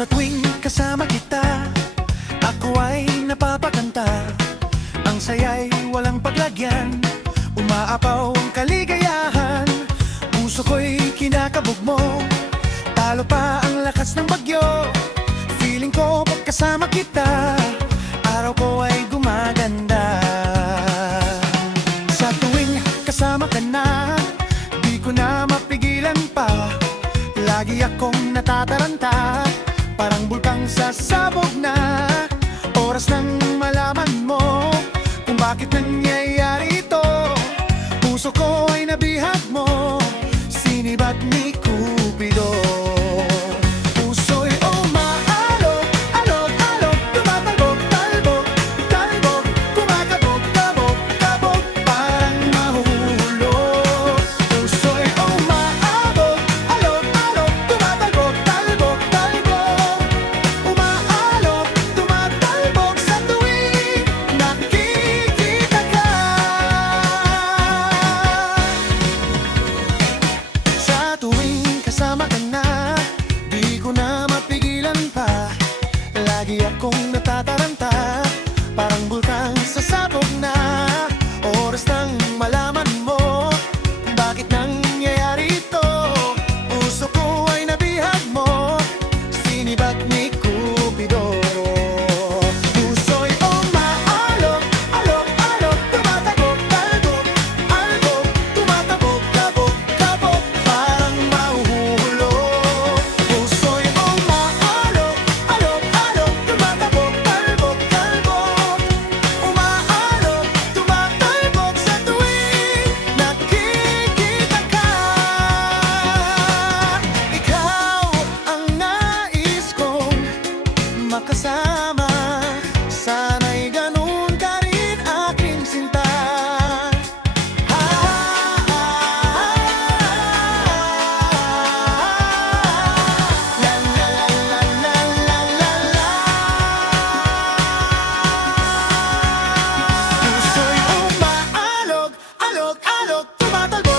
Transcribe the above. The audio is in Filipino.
Sa tuwing kasama kita, ako ay napapakanta. Ang saya'y walang paglagyan, umaapaw ang kaligayahan. Puso ko'y kinakabog mo, talo pa ang lakas ng bagyo. Feeling ko pag kasama kita, araw ko ay gumaganda. Sa tuwing kasama ka na, di ko na mapigilan pa. Lagi akong natataranta, parang bulkang sasabog na. Oras nang malaman mo kung bakit nangyayari ito. Puso ko ay nabihag mo, sinibat ni Cupido. Puso'y umaalog, alog, alog, tumatalbog, talbog, talbog, kumakabog, kabog, kabog, parang mahuhulog. Puso'y umaabog, alog, alog, tumatalbog, talbog, talbog, umaalog, tumatalbog sa tuwing nakikita ka. Sa tuwing kasama ka na, di ko na mapigilan pa. Lagi akong natataranta, parang bulkang sasabog na. Oras nang malaman mo kung bakit nangyayari ito. Puso ko ay nabihag mo, sinibat ni Cupido. Puso'y umaalog, alog, alog, tumatalbog, talbog, albog, tumatabog, kabog, kabog, parang mahuhulog. Puso'y umaalog, alog, alog, tumatabog, talbog, talbog, umaalog, tumatalbog sa tuwing nakikita ka. Ikaw ang nais kong makasama, sana'y ganun ka rin aking sinta. La la la la la la la la. Puso'y umaalog, alog, alog, tumatalbog.